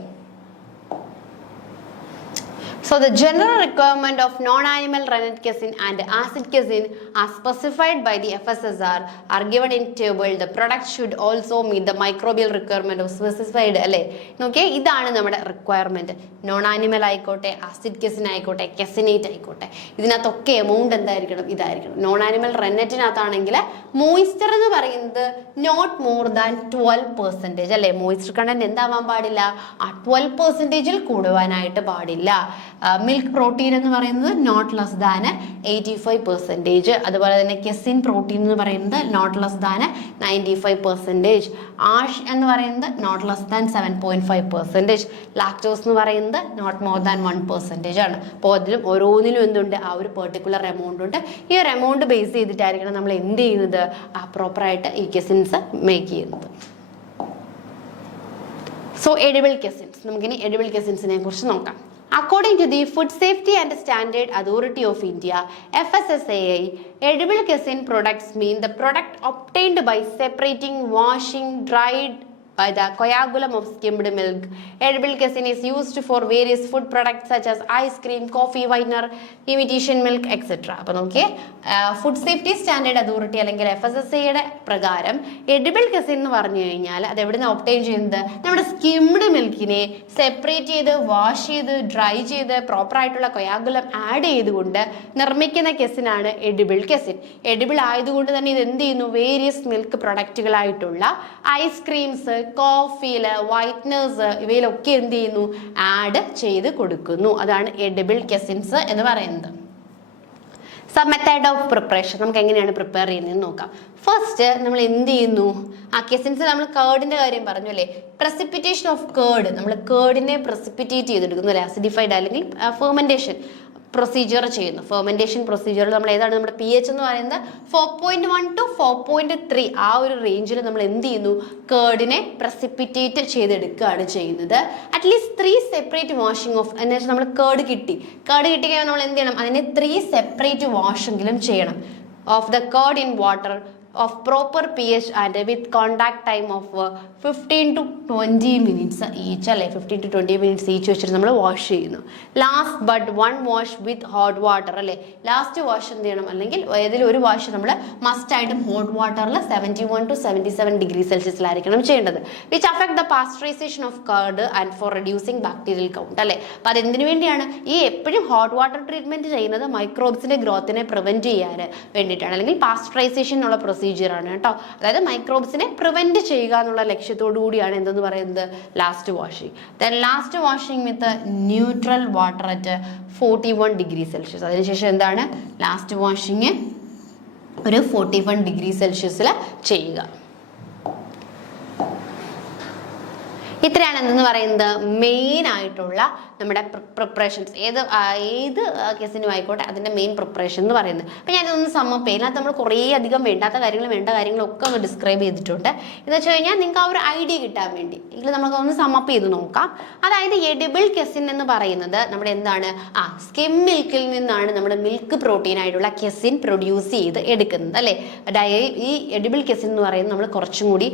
So the general requirement of non-animal rennet casein and acid casein are specified by the FSSR are given in table. The product should also meet the microbial requirement of specified അല്ലേ. നോക്കിയേ, ഇതാണ് നമ്മുടെ requirement. Non animal ആയിക്കോട്ടെ, acid casein ആയിക്കോട്ടെ, കെസിനേറ്റ് ആയിക്കോട്ടെ, ഇതിനകത്തൊക്കെ amount എന്തായിരിക്കണം? ഇതായിരിക്കണം. നോൺ ആനിമൽ റെന്നറ്റിനകത്താണെങ്കിൽ മോയിസ്ചർ എന്ന് പറയുന്നത് നോട്ട് മോർ ദാൻ 12% അല്ലേ. മോയിസ്ചർ കണ്ടന്റ് എന്താവാൻ പാടില്ല? 12% കൂടുവാനായിട്ട് പാടില്ല. മിൽക്ക് പ്രോട്ടീൻ എന്ന് പറയുന്നത് നോട്ട് ലെസ് ദാൻ 85%. അതുപോലെ തന്നെ കെസിൻ പ്രോട്ടീൻ എന്ന് പറയുന്നത് നോട്ട് ലെസ് ദാൻ 95%. ആഷ് എന്ന് പറയുന്നത് നോട്ട് ലെസ് ദാൻ 7.5%. ലാക്ടോസ് എന്ന് പറയുന്നത് നോട്ട് മോർ ദാൻ 1% ആണ്. അപ്പോൾ അതിലും ഓരോന്നിലും എന്തുണ്ട്? ആ ഒരു പെർട്ടിക്കുലർ എമൗണ്ട് ഉണ്ട്. ഈ ഒരു എമൗണ്ട് ബേസ് ചെയ്തിട്ടായിരിക്കണം നമ്മൾ എന്ത് ചെയ്യുന്നത്? പ്രോപ്പറായിട്ട് ഈ കെസിൻസ് മേക്ക് ചെയ്യുന്നത്. സോ എഡിബിൾ കെസിൻസ്, നമുക്കിനി എഡിബിൾ കെസിൻസിനെ കുറിച്ച് നോക്കാം. According to the Food Safety and Standard Authority of India, FSSAI, edible casein products mean the product obtained by separating, washing, dried by the coagulum of skimmed milk. Edible casein is used for various food products such as ice cream, coffee, whitener, imitation milk, etc. അപ്പോൾ നോക്കിയേ, food safety standard authority അല്ലെങ്കിൽ FSSAIയുടെ പ്രകാരം edible casein എന്ന് പറഞ്ഞു കഴിഞ്ഞാൽ അത് എവിടെ നിന്ന് ഒബ്റ്റെയിൻ ചെയ്യുന്നത്? നമ്മുടെ സ്കിംഡ് മിൽക്കിനെ സെപ്പറേറ്റ് ചെയ്ത്, വാഷ് ചെയ്ത്, ഡ്രൈ ചെയ്ത്, പ്രോപ്പർ ആയിട്ടുള്ള കൊയാഗുലം ആഡ് ചെയ്തുകൊണ്ട് നിർമ്മിക്കുന്ന കെസിനാണ് എഡിബിൾ കെസിൻ. എഡിബിൾ ആയതുകൊണ്ട് തന്നെ ഇത് എന്ത് ചെയ്യുന്നു? വേരിയസ് മിൽക്ക് പ്രൊഡക്റ്റുകളായിട്ടുള്ള ഐസ്ക്രീംസ്, കോഫിയില്, വൈറ്റ്നേഴ്സ്, ഇവയിലൊക്കെ എന്ത് ചെയ്യുന്നു? ആഡ് ചെയ്ത് കൊടുക്കുന്നു. അതാണ് എഡിബിൾ കെസിൻസ് എന്ന് പറയുന്നത്. മെത്തേഡ് ഓഫ് പ്രിപ്പറേഷൻ, നമുക്ക് എങ്ങനെയാണ് പ്രിപ്പയർ ചെയ്യുന്നതെന്ന് നോക്കാം. ഫസ്റ്റ് നമ്മൾ എന്ത് ചെയ്യുന്നു, കെസിൻസ് നമ്മൾ കേർഡിന്റെ കാര്യം പറഞ്ഞു അല്ലേ, പ്രസിപ്പിറ്റേഷൻ ഓഫ് കേർഡ്, നമ്മൾ കേർഡിനെ പ്രസിപ്പിറ്റേറ്റ് ചെയ്തെടുക്കുന്നു അല്ലെ, അസിഡിഫൈഡ് അല്ലെങ്കിൽ ഫെർമെന്റേഷൻ പ്രൊസീജിയർ ചെയ്യുന്നു. ഫെർമെന്റേഷൻ പ്രൊസീജിയർ നമ്മൾ ഏതാണ്, നമ്മുടെ pH എന്ന് പറയുന്നത് 4.1 to 4.3 ആ ഒരു റേഞ്ചിൽ നമ്മൾ എന്ത് ചെയ്യുന്നു, കേർഡിനെ പ്രസിപ്പിറ്റേറ്റ് ചെയ്തെടുക്കുകയാണ് ചെയ്യുന്നത്. അറ്റ്ലീസ്റ്റ് 3 സെപ്പറേറ്റ് വാഷിംഗ് ഓഫ്, എന്നുവെച്ചാൽ നമ്മൾ കേർഡ് കിട്ടിക്കഴിഞ്ഞാൽ നമ്മൾ എന്ത് ചെയ്യണം, അതിനെ 3 സെപ്പറേറ്റ് വാഷെങ്കിലും ചെയ്യണം of the curd in water of proper pH and with contact time of 15 to 20 minutes each അല്ലേ, 15 to 20 minutes each വെച്ചിട്ട് നമ്മൾ വാഷ് ചെയ്യുന്നു. Last but 1 wash with hot water അല്ലേ, ലാസ്റ്റ് വാഷ് എന്ത് ചെയ്യണം, അല്ലെങ്കിൽ ഏതെങ്കിലും ഒരു വാഷ് നമ്മൾ മസ്റ്റ് ആയിട്ടും ഹോട്ട് വാട്ടറിൽ 71 to 77 ഡിഗ്രി സെൽഷ്യസിലായിരിക്കണം ചെയ്യേണ്ടത്. Which affect the pasteurisation of card and four reducing bacterial count അല്ലേ. അപ്പം അതെന്തിനു വേണ്ടിയാണ്, ഈ എപ്പോഴും ഹോട്ട് വാട്ടർ ട്രീറ്റ്മെന്റ് ചെയ്യുന്നത് മൈക്രോബ്സിന്റെ ഗ്രോത്തിനെ പ്രിവെന്റ് ചെയ്യാൻ വേണ്ടിയിട്ടാണ്, അല്ലെങ്കിൽ പാസ്ചറൈസേഷൻ എന്നുള്ള പ്രൊസീജിയറാണ് കേട്ടോ. അതായത് മൈക്രോബ്സിനെ പ്രിവെന്റ് ചെയ്യുക എന്നുള്ള ലക്ഷ്യത്തോടു കൂടിയാണ് എന്തെന്ന് പറയുന്നത്, last washing. Then last washing with neutral water at 41 degree Celsius. അതിനുശേഷം എന്താണ്, ലാസ്റ്റ് വാഷിംഗ് ഒരു 41 ഡിഗ്രി സെൽഷ്യസിൽ ചെയ്യുക. ഇത്രയാണ് എന്തെന്ന് പറയുന്നത് മെയിൻ ആയിട്ടുള്ള നമ്മുടെ പ്രിപ്പറേഷൻസ്. ഏത് കേസിനും ആയിക്കോട്ടെ അതിൻ്റെ മെയിൻ പ്രിപ്പറേഷൻ എന്ന് പറയുന്നത്. അപ്പം ഞാനിതൊന്ന് സമ്മപ്പ് ചെയ്യും, അതിനകത്ത് നമ്മൾ കുറേ അധികം വേണ്ടാത്ത കാര്യങ്ങളും വേണ്ട കാര്യങ്ങളും ഒക്കെ ഒന്ന് ഡിസ്ക്രൈബ് ചെയ്തിട്ടുണ്ട്. എന്ന് വെച്ച് കഴിഞ്ഞാൽ നിങ്ങൾക്ക് ആ ഒരു ഐഡിയ കിട്ടാൻ വേണ്ടി എങ്കിൽ നമുക്കൊന്ന് സമ്മപ്പ് ചെയ്ത് നോക്കാം. അതായത് എഡിബിൾ കെസിൻ എന്ന് പറയുന്നത് നമ്മുടെ എന്താണ്, സ്കിം മിൽക്കിൽ നിന്നാണ് നമ്മുടെ മിൽക്ക് പ്രോട്ടീൻ ആയിട്ടുള്ള കെസിൻ പ്രൊഡ്യൂസ് ചെയ്ത് എടുക്കുന്നത് അല്ലേ. ഈ എഡിബിൾ കെസിൻ എന്ന് പറയുന്നത് നമ്മൾ കുറച്ചും കൂടി,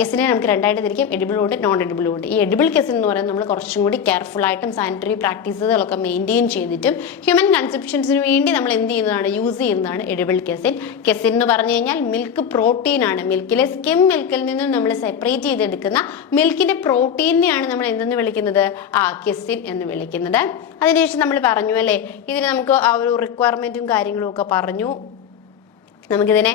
കെസിനെ നമുക്ക് രണ്ടായിട്ട് തിരിക്കും, എഡിബിളും ഉണ്ട് നോൺ എഡിബിളും ഉണ്ട്. ഈ എഡിബിൾ കെസിൻ എന്ന് പറയുന്നത് നമ്മൾ കുറച്ചും കൂടി കെയർഫുൾ ആയിട്ടും സാനിറ്ററി പ്രാക്ടീസുകളൊക്കെ മെയിൻറ്റെയിൻ ചെയ്തിട്ടും ഹ്യൂമൻ കൺസപ്ഷൻസിന് വേണ്ടി നമ്മൾ എന്ത് ചെയ്യുന്നതാണ്, യൂസ് ചെയ്യുന്നതാണ് എഡിബിൾ കെസിൻ. കെസിൻ എന്ന് പറഞ്ഞു കഴിഞ്ഞാൽ മിൽക്ക് പ്രോട്ടീൻ ആണ്. മിൽക്കിലെ സ്കിം മിൽക്കിൽ നിന്നും നമ്മൾ സെപ്പറേറ്റ് ചെയ്തെടുക്കുന്ന മിൽക്കിന്റെ പ്രോട്ടീനെയാണ് നമ്മൾ എന്തെന്ന് വിളിക്കുന്നത്, കെസിൻ എന്ന് വിളിക്കുന്നത്. അതിനുശേഷം നമ്മൾ പറഞ്ഞു അല്ലേ, ഇതിന് നമുക്ക് ആ ഒരു റിക്വയർമെന്റും കാര്യങ്ങളും ഒക്കെ പറഞ്ഞു. നമുക്കിതിനെ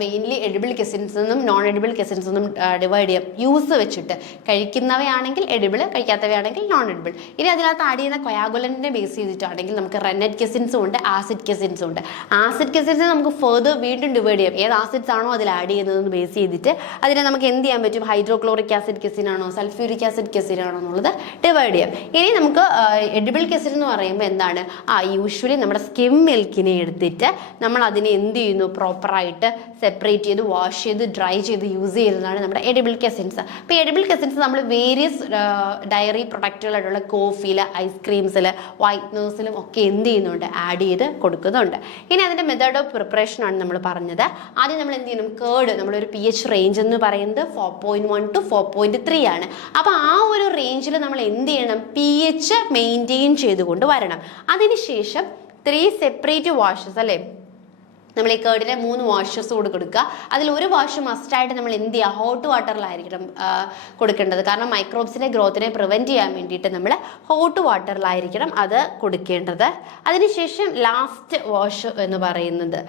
മെയിൻലി എഡിബിൾ കെസിൻസ് എന്നും നോൺ എഡിബിൾ കെസിൻസ് എന്നും ഡിവൈഡ് ചെയ്യാം. യൂസ് വെച്ചിട്ട് കഴിക്കുന്നവയാണെങ്കിൽ എഡിബിൾ, കഴിക്കാത്തവയാണെങ്കിൽ നോൺ എഡിബിൾ. ഇനി അതിനകത്ത് ആഡ് ചെയ്യുന്ന കൊയാഗുലന്റിനെ ബേസ് ചെയ്തിട്ടാണെങ്കിൽ നമുക്ക് റെന്നറ്റ് കെസിൻസും ഉണ്ട്, ആസിഡ് കെസിൻസും ഉണ്ട്. ആസിഡ് കെസിൻസ് നമുക്ക് ഫെർദർ വീണ്ടും ഡിവൈഡ് ചെയ്യാം. ഏത് ആസിഡ്സ് ആണോ അതിൽ ആഡ് ചെയ്യുന്നതെന്ന് ബേസ് ചെയ്തിട്ട് അതിനെ നമുക്ക് എന്ത് ചെയ്യാൻ പറ്റും, ഹൈഡ്രോക്ലോറിക് ആസിഡ് കെസിൻ ആണോ സൾഫ്യൂരിക് ആസിഡ് കെസിൻ ആണോ എന്നുള്ളത് ഡിവൈഡ് ചെയ്യാം. ഇനി നമുക്ക് എഡിബിൾ കെസിൻ എന്ന് പറയുമ്പോൾ എന്താണ്, യൂഷ്വലി നമ്മുടെ സ്കിം മിൽക്കിനെ എടുത്തിട്ട് നമ്മൾ അതിനെ എന്ത് ചെയ്യുന്നു, പ്രോപ്പറായിട്ട് സെപ്പറേറ്റ് ചെയ്ത് വാഷ് ചെയ്ത് ഡ്രൈ ചെയ്ത് യൂസ് ചെയ്യുന്നതാണ് നമ്മുടെ എഡിബിൾ കെസിൻസ്. അപ്പോൾ എഡിബിൾ കെസിൻസ് നമ്മൾ വേരിയസ് ഡയറി പ്രൊഡക്റ്റുകളായിട്ടുള്ള കോഫിയിൽ, ഐസ്ക്രീംസിൽ, വൈറ്റ്നേഴ്സിലും ഒക്കെ എന്ത് ചെയ്യുന്നുണ്ട്, ആഡ് ചെയ്ത് കൊടുക്കുന്നുണ്ട്. ഇനി അതിൻ്റെ മെത്തേഡ് ഓഫ് പ്രിപ്പറേഷൻ ആണ് നമ്മൾ പറഞ്ഞത്. ആദ്യം നമ്മൾ എന്ത് ചെയ്യണം, കേർഡ് നമ്മളൊരു pH റേഞ്ച് എന്ന് പറയുന്നത് 4.1 to 4.3 ആണ്. അപ്പോൾ ആ ഒരു റേഞ്ചിൽ നമ്മൾ എന്ത് ചെയ്യണം, pH മെയിൻറ്റെയിൻ ചെയ്തുകൊണ്ട് വരണം. അതിനുശേഷം 3 സെപ്പറേറ്റ് വാഷസ് അല്ലേ, നമ്മൾ ഈ കേർഡിനെ 3 വാഷസ് കൊടുക്കുക. അതിൽ ഒരു വാഷ് മസ്റ്റായിട്ട് നമ്മൾ എന്ത് ചെയ്യുക, ഹോട്ട് വാട്ടറിലായിരിക്കണം കൊടുക്കേണ്ടത്. കാരണം മൈക്രോബ്സിൻ്റെ ഗ്രോത്തിനെ പ്രിവെൻറ്റ് ചെയ്യാൻ വേണ്ടിയിട്ട് നമ്മൾ ഹോട്ട് വാട്ടറിലായിരിക്കണം അത് കൊടുക്കേണ്ടത്. അതിനുശേഷം ലാസ്റ്റ് വാഷ് എന്ന് പറയുന്നത്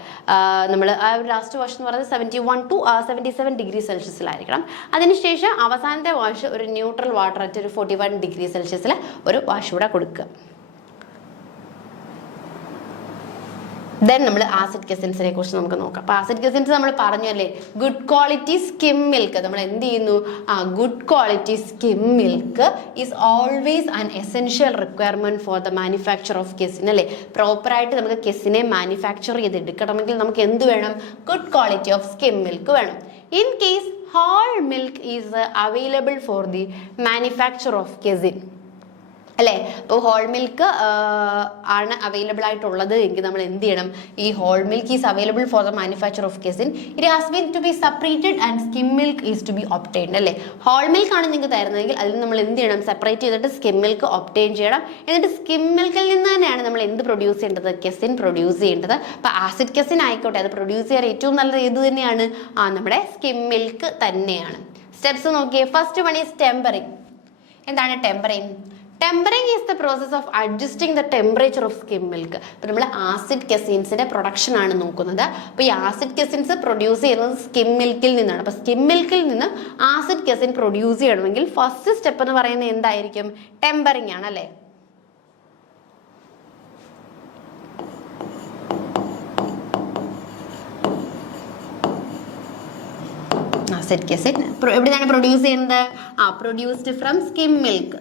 നമ്മൾ ലാസ്റ്റ് വാഷ് എന്ന് പറയുന്നത് 71 to 77 ഡിഗ്രി സെൽഷ്യസിലായിരിക്കണം. അതിനുശേഷം അവസാനത്തെ വാഷ് ഒരു ന്യൂട്രൽ വാട്ടർ ആയിട്ട് ഒരു 41 ഡിഗ്രി സെൽഷ്യസിൽ ഒരു വാഷ് കൂടെ കൊടുക്കുക. ദെൻ നമ്മൾ ആസിഡ് കെസിൻസിനെ കുറിച്ച് നമുക്ക് നോക്കാം. അപ്പോൾ ആസിഡ് കെസിൻസ് നമ്മൾ പറഞ്ഞു അല്ലേ, ഗുഡ് ക്വാളിറ്റി സ്കിം മിൽക്ക്. നമ്മൾ എന്ത് ചെയ്യുന്നു, good quality skim milk is always an essential requirement for the manufacture of casein അല്ലേ. പ്രോപ്പറായിട്ട് നമുക്ക് കെസിനെ മാനുഫാക്ചർ ചെയ്തെടുക്കണമെങ്കിൽ നമുക്ക് എന്ത് വേണം, good quality of skim milk വേണം. In case whole milk is available for the manufacture of casein അല്ലേ. അപ്പോൾ ഹോൾ മിൽക്ക് ആണ് അവൈലബിൾ ആയിട്ടുള്ളത് എങ്കിൽ നമ്മൾ എന്ത് ചെയ്യണം, ഈ whole milk is available for the manufacture of casein, it has been to be separated and skim milk is to be obtained അല്ലേ. ഹോൾ മിൽക്ക് ആണ് നിങ്ങൾക്ക് തരുന്നതെങ്കിൽ അതിൽ നമ്മൾ എന്ത് ചെയ്യണം, സെപ്പറേറ്റ് ചെയ്തിട്ട് സ്കിം മിൽക്ക് ഒബ്റ്റൈൻ ചെയ്യണം. എന്നിട്ട് സ്കിം മിൽക്കിൽ നിന്ന് തന്നെയാണ് നമ്മൾ എന്ത് പ്രൊഡ്യൂസ് ചെയ്യേണ്ടത്, കെസിൻ പ്രൊഡ്യൂസ് ചെയ്യേണ്ടത്. അപ്പോൾ ആസിഡ് കെസിൻ ആയിക്കോട്ടെ, അത് പ്രൊഡ്യൂസ് ചെയ്യാൻ ഏറ്റവും നല്ലത് ഏത് തന്നെയാണ്, നമ്മുടെ സ്കിം മിൽക്ക് തന്നെയാണ്. സ്റ്റെപ്സ് നോക്കിയേ. First one is tempering. എന്താണ് tempering? Tempering is the process of adjusting the temperature of skim milk. അപ്പോൾ നമ്മൾ ആസിഡ് കെസിൻസിന്റെ പ്രൊഡക്ഷൻ ആണ് നോക്കുന്നത്. അപ്പോൾ ഈ ആസിഡ് കെസിൻസ് പ്രൊഡ്യൂസ് ചെയ്യുന്നത് സ്കിം മിൽക്കിൽ നിന്നാണ്. അപ്പോൾ സ്കിം മിൽക്കിൽ നിന്ന് ആസിഡ് കെസിൻ പ്രൊഡ്യൂസ് ചെയ്യണമെങ്കിൽ ഫസ്റ്റ് സ്റ്റെപ്പ് എന്ന് പറയുന്നത് എന്തായിരിക്കും, ടെമ്പറിങ് ആണ് അല്ലേ. ആസിഡ് കെസിൻ എവിടെയാണ് പ്രൊഡ്യൂസ് ചെയ്യുന്നത്? Produced from skim milk.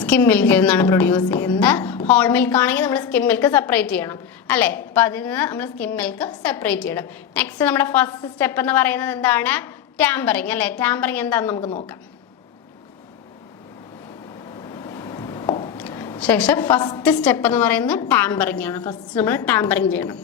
Skim മിൽക്കിൽ നിന്നാണ് പ്രൊഡ്യൂസ് ചെയ്യുന്നത്. ഹോൾ മിൽക്ക് ആണെങ്കിൽ നമ്മൾ സ്കിം മിൽക്ക് സെപ്പറേറ്റ് ചെയ്യണം അല്ലേ? അപ്പൊ അതിൽ നിന്ന് നമ്മൾ സ്കിം മിൽക്ക് സെപ്പറേറ്റ് ചെയ്യണം. നെക്സ്റ്റ് നമ്മുടെ ഫസ്റ്റ് സ്റ്റെപ്പ് എന്ന് പറയുന്നത് എന്താണ്? ടാമ്പറിങ് അല്ലേ? ടാമ്പറിങ് എന്താണെന്ന് നമുക്ക് നോക്കാം. ശേഷം ഫസ്റ്റ് സ്റ്റെപ്പ് എന്ന് പറയുന്നത് ടാമ്പറിങ് ആണ്. ഫസ്റ്റ് നമ്മൾ ടാമ്പറിങ് ചെയ്യണം.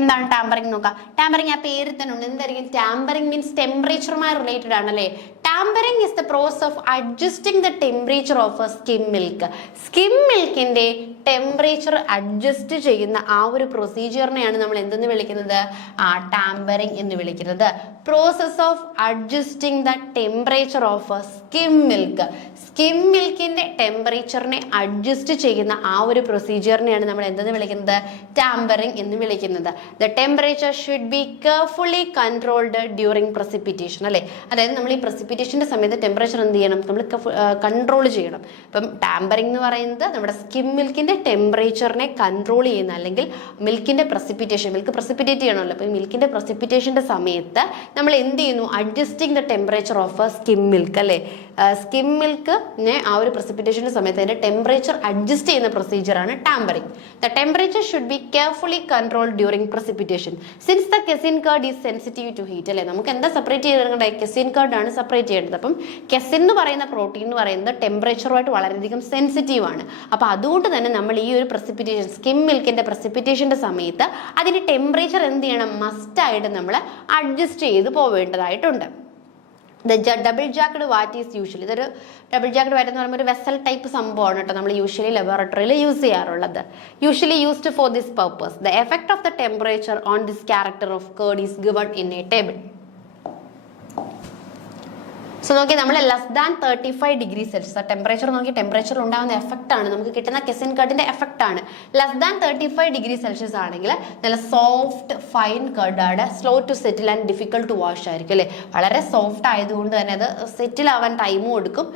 എന്താണ് ടാമ്പറിങ് നോക്കാം. ടാമ്പറിങ് ആ പേര് തന്നെ ഉണ്ട്. എന്തായിരിക്കും ടാമ്പറിങ്? മീൻസ് ടെമ്പറേച്ചറുമായി റിലേറ്റഡ് ആണല്ലേ. Tempering is the process of adjusting the temperature of a skim milk. Skim മിൽക്കിന്റെ ടെമ്പറേച്ചർ അഡ്ജസ്റ്റ് ചെയ്യുന്ന ആ ഒരു പ്രൊസീജിയറിനെയാണ് നമ്മൾ എന്തെന്ന് വിളിക്കുന്നത്? ടാമ്പറിങ് എന്ന് വിളിക്കുന്നത്. Process of adjusting the temperature of a skim milk. Skim മിൽക്കിന്റെ ടെമ്പറേച്ചറിനെ അഡ്ജസ്റ്റ് ചെയ്യുന്ന ആ ഒരു പ്രൊസീജിയറിനെയാണ് നമ്മൾ എന്തെന്ന് വിളിക്കുന്നത്? ടാമ്പറിങ് എന്ന് വിളിക്കുന്നത്. The temperature should be carefully controlled during precipitation അല്ലേ? അതായത് നമ്മൾ ഈ പ്രസിപ്പിറ്റേഷന്റെ സമയത്ത് ടെമ്പറേച്ചർ എന്ത് ചെയ്യണം? നമ്മൾ കൺട്രോൾ ചെയ്യണം. അപ്പം ടാമ്പറിങ് എന്ന് പറയുന്നത് നമ്മുടെ സ്കിം മിൽക്കിന്റെ ടെമ്പറേച്ചറിനെ കൺട്രോൾ ചെയ്യുന്ന, അല്ലെങ്കിൽ മിൽക്കിന്റെ പ്രസിപ്പിറ്റേഷൻ, മിൽക്ക് പ്രസിപ്പിറ്റേറ്റ് ചെയ്യണമല്ലോ. അപ്പം മിൽക്കിന്റെ പ്രസിപ്പിറ്റേഷന്റെ സമയത്ത് നമ്മൾ എന്ത് ചെയ്യുന്നു? Adjusting the temperature of a skim milk അല്ലേ? സ്കിം മിൽക്കിനെ ആ ഒരു പ്രസിപ്പിറ്റേഷന്റെ സമയത്ത് അതിന്റെ ടെമ്പറേച്ചർ അഡ്ജസ്റ്റ് ചെയ്യുന്ന പ്രൊസീജിയറാണ് tempering. The temperature should be carefully controlled during precipitation since the casein curd is sensitive to heat അല്ലേ? നമുക്ക് എന്താ സെപ്പറേറ്റ് ചെയ്തിട്ടുണ്ട്? കെസിൻ കർഡ് ആണ് സെപ്പറേറ്റ് ചെയ്യേണ്ടത്. അപ്പം കെസിൻ എന്ന് പറയുന്ന പ്രോട്ടീൻ എന്ന് പറയുന്നത് ടെമ്പറേച്ചറുമായിട്ട് വളരെയധികം സെൻസിറ്റീവ് ആണ്. അപ്പൊ അതുകൊണ്ട് തന്നെ നമ്മൾ ഈ ഒരു പ്രസിപ്പിറ്റേഷൻ, സ്കിം മിൽക്കിന്റെ പ്രസിപ്പിറ്റേഷന്റെ സമയത്ത് അതിന്റെ ടെമ്പറേച്ചർ എന്ത് ചെയ്യണം? മസ്റ്റ് ആയിട്ട് നമ്മൾ അഡ്ജസ്റ്റ് ചെയ്ത് പോവേണ്ടതായിട്ടുണ്ട്. ഡബിൾ ജാക്ക്ഡ് വാറ്റ് ഈസ് യൂഷ്വലി, ഇതൊരു ഡബിൾ ജാക്ക്ഡ് വാറ്റ് എന്ന് പറയുമ്പോൾ ഒരു വെസൽ ടൈപ്പ് സംഭവമാണ് കേട്ടോ. നമ്മൾ യൂഷ്വലി ലബോറട്ടറിയിൽ യൂസ് ചെയ്യാറുള്ളത്. Usually used for this purpose. The effect of the temperature on this character of curd is given in a table. So നോക്കി, നമ്മൾ less than 35 degree Celsius temperature നോക്കി, ടെമ്പറേച്ചർ ഉണ്ടാകുന്ന effect ആണ് നമുക്ക് കിട്ടുന്ന കെസിൻ കർഡിന്റെ എഫക്റ്റ് ആണ്. ലെസ് ദാൻ 35 ഡിഗ്രി സെൽഷ്യസ് ആണെങ്കിൽ നല്ല സോഫ്റ്റ് ഫൈൻ കർഡാണ്, slow to settle and difficult to wash ആയിരിക്കും അല്ലേ? വളരെ സോഫ്റ്റ് ആയതുകൊണ്ട് തന്നെ അത് സെറ്റിൽ ആവാൻ ടൈമും എടുക്കും.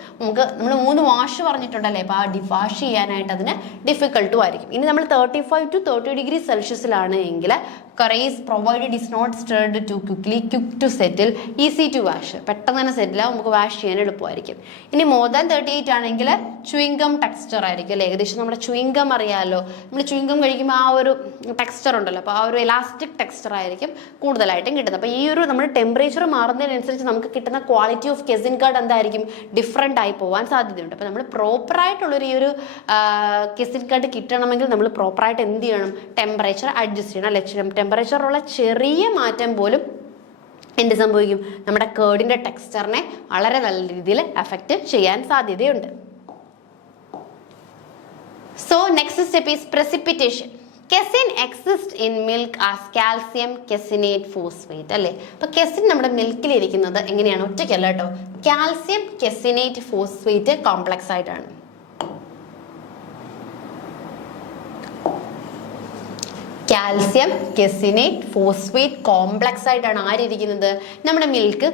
നമ്മൾ 3 വാഷ് പറഞ്ഞിട്ടുണ്ടല്ലേ? അപ്പോൾ ആ വാഷ് ചെയ്യാനായിട്ട് അതിന് ഡിഫിക്കൽട്ടും ആയിരിക്കും. ഇനി നമ്മൾ 35 to 30 ഡിഗ്രി സെൽഷ്യസിലാണ് എങ്കിൽ curds provided is not stirred too quickly, quick to settle, easy to wash, പെട്ടെന്ന് തന്നെ സെറ്റിലാവും, നമുക്ക് വാഷ് ചെയ്യാൻ എളുപ്പമായിരിക്കും. ഇനി മോർ ദാൻ 38 ആണെങ്കിൽ ചുയിങ്കം ടെക്സ്ചർ ആയിരിക്കും അല്ലേ? ഏകദേശം നമ്മുടെ ചുയിങ്കം അറിയാമല്ലോ, നമ്മൾ ചുയിങ്കം കഴിക്കുമ്പോൾ ആ ഒരു ടെക്സ്ചർ ഉണ്ടല്ലോ, അപ്പോൾ ആ ഒരു എലാസ്റ്റിക് ടെക്സ്ചർ ആയിരിക്കും കൂടുതലായിട്ടും കിട്ടുന്നത്. അപ്പോൾ ഈ ഒരു നമ്മുടെ ടെമ്പറേച്ചർ മാറുന്നതിനനുസരിച്ച് നമുക്ക് കിട്ടുന്ന ക്വാളിറ്റി ഓഫ് കെസിൻ കാർഡ് എന്തായിരിക്കും? ഡിഫറെൻ്റ് ആയി പോകാൻ സാധ്യതയുണ്ട്. അപ്പോൾ നമ്മൾ പ്രോപ്പറായിട്ടുള്ളൊരു ഈ ഒരു കെസിൻ കാർഡ് കിട്ടണമെങ്കിൽ നമ്മൾ പ്രോപ്പറായിട്ട് എന്ത് ചെയ്യണം? ടെമ്പറേച്ചർ അഡ്ജസ്റ്റ് ചെയ്യണം അല്ലെ? ടെമ്പറേച്ചറുള്ള ചെറിയ മാറ്റം പോലും എന്ത് സംഭവിക്കും? നമ്മുടെ കേർഡിന്റെ ടെക്സ്ചറിനെ വളരെ നല്ല രീതിയിൽ അഫക്റ്റ് ചെയ്യാൻ സാധ്യതയുണ്ട്. So next step is precipitation. Casein exist in milk as calcium caseinate phosphate അല്ലേ? അപ്പൊ കെസിൻ നമ്മുടെ മിൽക്കിൽ ഇരിക്കുന്നത് എങ്ങനെയാണ്? ഒറ്റയ്ക്കല്ല കേട്ടോ, കാൽസ്യം കെസിനേറ്റ് ഫോസ്ഫേറ്റ് കോംപ്ലക്സ് ആയിട്ടാണ്. കാൽസ്യം കെസിനേറ്റ് ഫോസ്ഫേറ്റ് കോംപ്ലക്സ് ആയിട്ടാണ് ആരിയിരിക്കുന്നത്? നമ്മുടെ മിൽക്ക്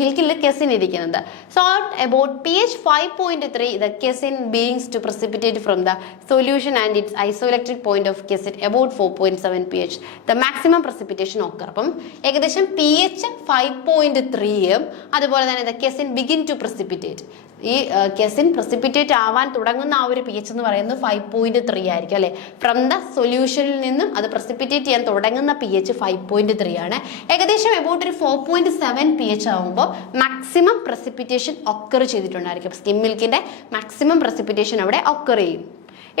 മിൽക്കിൽ കെസിൻ ഇരിക്കുന്നത്. So about pH 5.3 the kesin beings to precipitate from the solution and its isoelectric point of kesin about 4.7 pH the maximum precipitation occur. അപ്പം ഏകദേശം pH 5.3 അതുപോലെ തന്നെ the kesin begin to precipitate. ഈ casein precipitate ആവാൻ തുടങ്ങുന്ന ആ ഒരു pH എന്ന് പറയുന്നത് 5.3 ആയിരിക്കും അല്ലെ? ഫ്രം ദ സൊല്യൂഷനിൽ നിന്നും അത് പ്രസിപ്പിറ്റേറ്റ് ചെയ്യാൻ തുടങ്ങുന്ന pH 5.3 ആണ്. ഏകദേശം എബൌട്ട് ഒരു 4.7 pH ആകുമ്പോൾ മാക്സിമം പ്രസിപ്പിറ്റേഷൻ ഒക്കർ ചെയ്തിട്ടുണ്ടായിരിക്കും. സ്കിം മിൽക്കിന്റെ മാക്സിമം പ്രസിപ്പിറ്റേഷൻ അവിടെ ഒക്കർ ചെയ്യും.